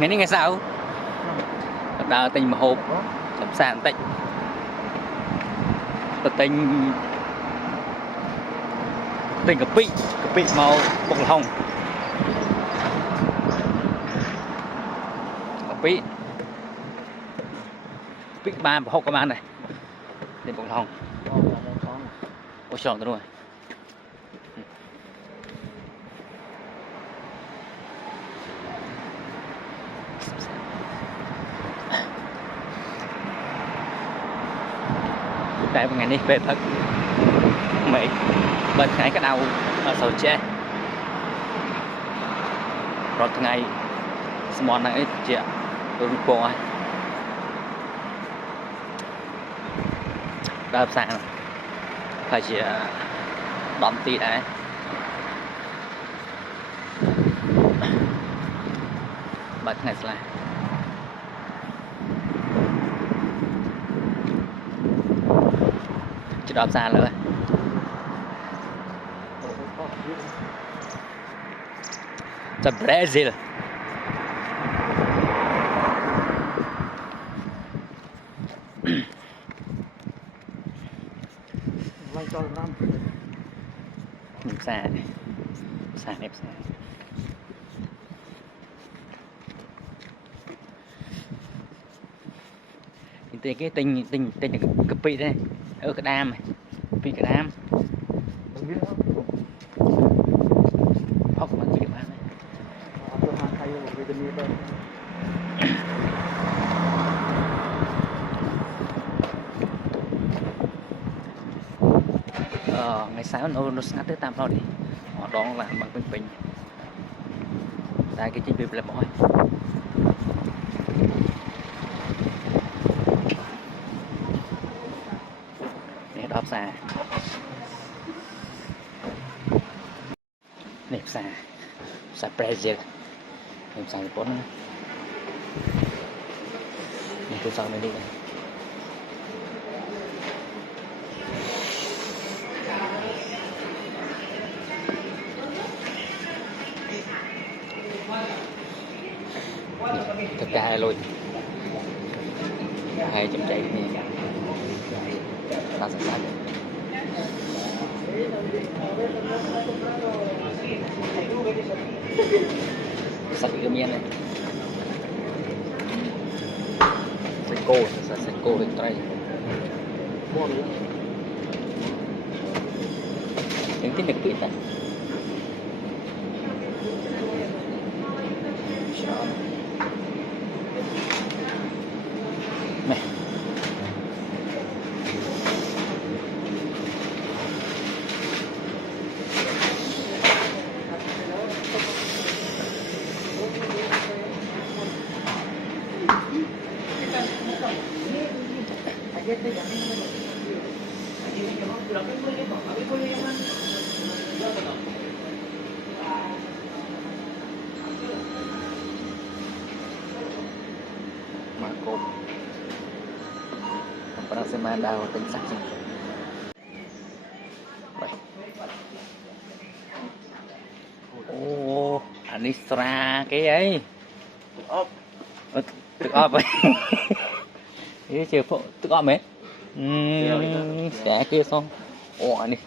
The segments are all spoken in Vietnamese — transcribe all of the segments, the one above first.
Ngày nay ngày sao? Đào tình mà hộp sắp sàn tịnh tình tình cà pị màu bông hồng cà pị ba hộp các bạn này tình bông hồng ôi tròn tôi rồi tại ngày nay về thật Mỹ bên ngày cái đầu ở sầu tre rồi ngày món này chị ạ tôi cô ai đạp sang phải chỉ đón tí đấy bật ngày lại chỉ đạp xa nữa cho Brazil xa này xa đẹp xa cái tình cà pị đây ở cái đam này phi cái đam học mà chỉ được ăn ngày sau nó sát tới tam rồi đi họ đón làm bằng bình tại cái chi phí là mỏi để đáp xa đẹp xa Brazil đẹp xa Nhật Bản này tôi sau này đi này thật ra luôn 2 chấm chạy này ta sẵn sàng sạch cái miếng này sạch cô hình trai những cái được này này Marco pernah saya đào tính sắc gì ô Anistra cái ấy tức ốp ấy cái chiều phụ tức ốp ấy xẻ kia xong ồ này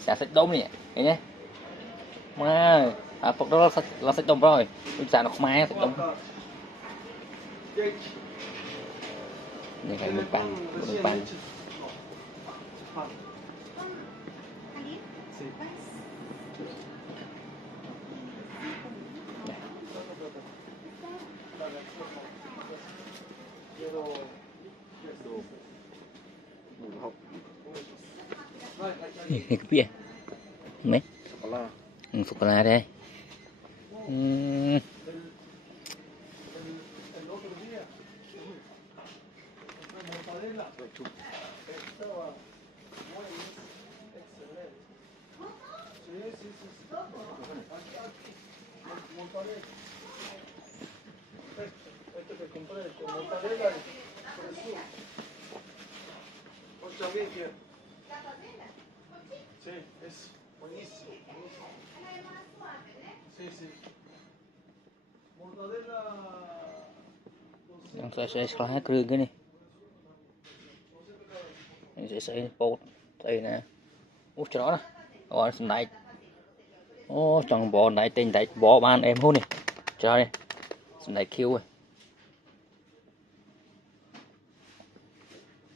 xẻ sạch đông nè cái nhé mà phục đó là sạch đông rồi xẻ nó không ai sạch đông này cái đường pan này cái gì mấy sô cô la đây Sì, buonissimo, buonissimo. Sì, sì. Mortadella ยังใส่คล้ายครึ่งcái này mình sẽ bột đây nè út cho nó nè rồi này ô chẳng bò này tên này bò ban em hôn này cho đây này kêu rồi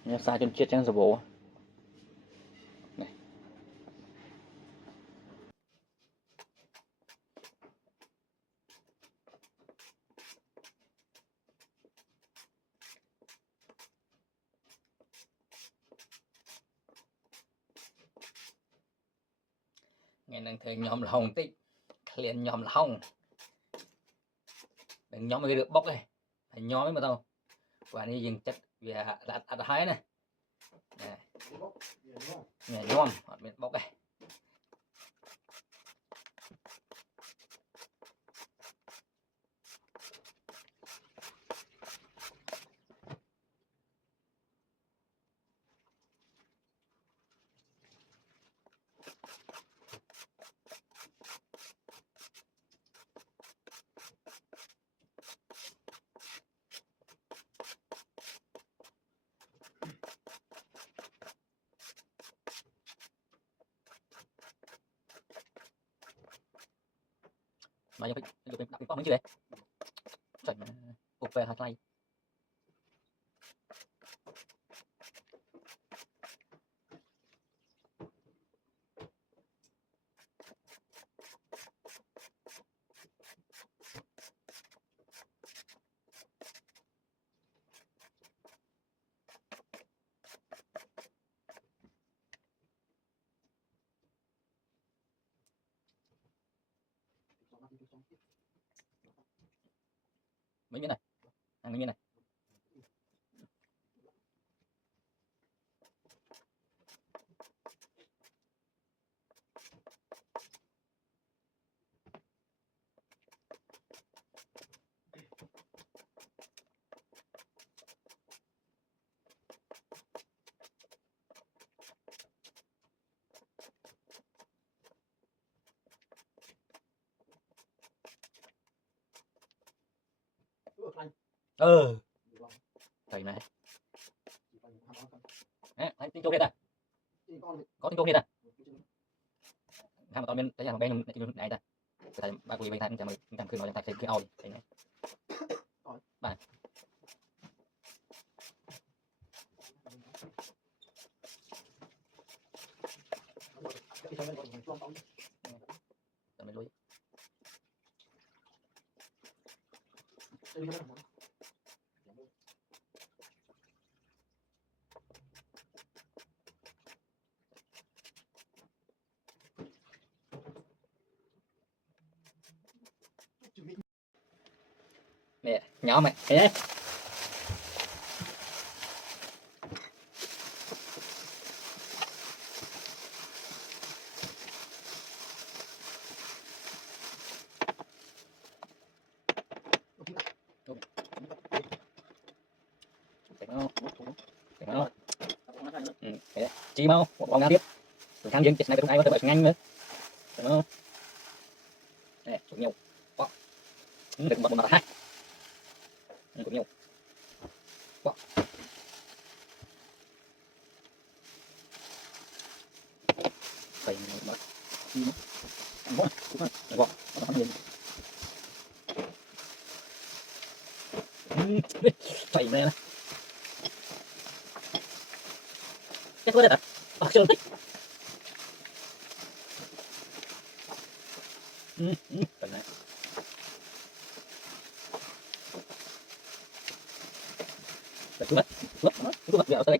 nha sai chân chết chẳng sợ bò này nghe năng thấy nhóm là hồng tích liền nhóm là hồng đừng nhóm cái được bóc này phải nhóm ấy mà tao và đi dừng chất về là hái này nè nhóm họ biết bóc này mà phải được đặt bóc mấy chứ đấy chuẩn cục về hạt lay mấy miếng này ăn mấy miếng này thầy này anh tinh châu đây à có tinh châu đây à hai mà tao bên đây là bên này ta thầy ba quý bên thầy mình làm khơi nói thầy cái ao thầy này ba tao mới lối mẹ nhỏ mày thế đấy chi mau một vòng tiếp từ kháng dương này cũng ai có thể bật nhanh nữa đúng không này cũng nhiều quá được một mặt hai cũng nhiều quá phải mất quá quá phải này cái có đây à chưa thích cần này cứ bắt vào đây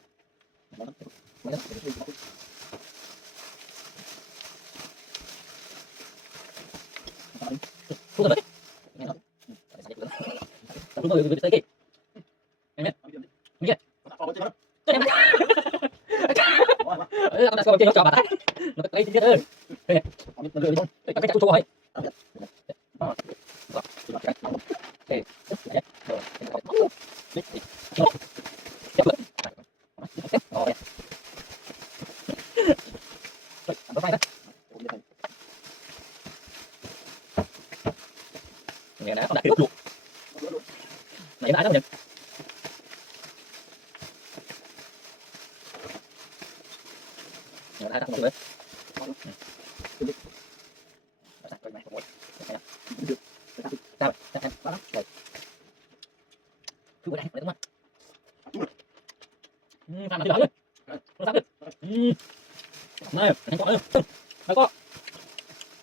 không được đúng rồi được tới kì em nhé nghe tôi em đặt câu chơi nó cho bà nó lấy tí nữa đây cái cách chua hay nghe đã có đặt nước luôn này đã đó mình Hai thằng đấy. Sao? Đây. Cứ đây, đúng không? Sao mà chưa hỏi. Nó sao đi. Này, anh có ơi. Anh có.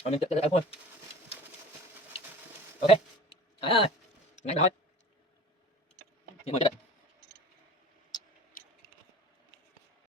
Rồi mình chạy thôi. Ok. Đấy ơi. Ngay rồi.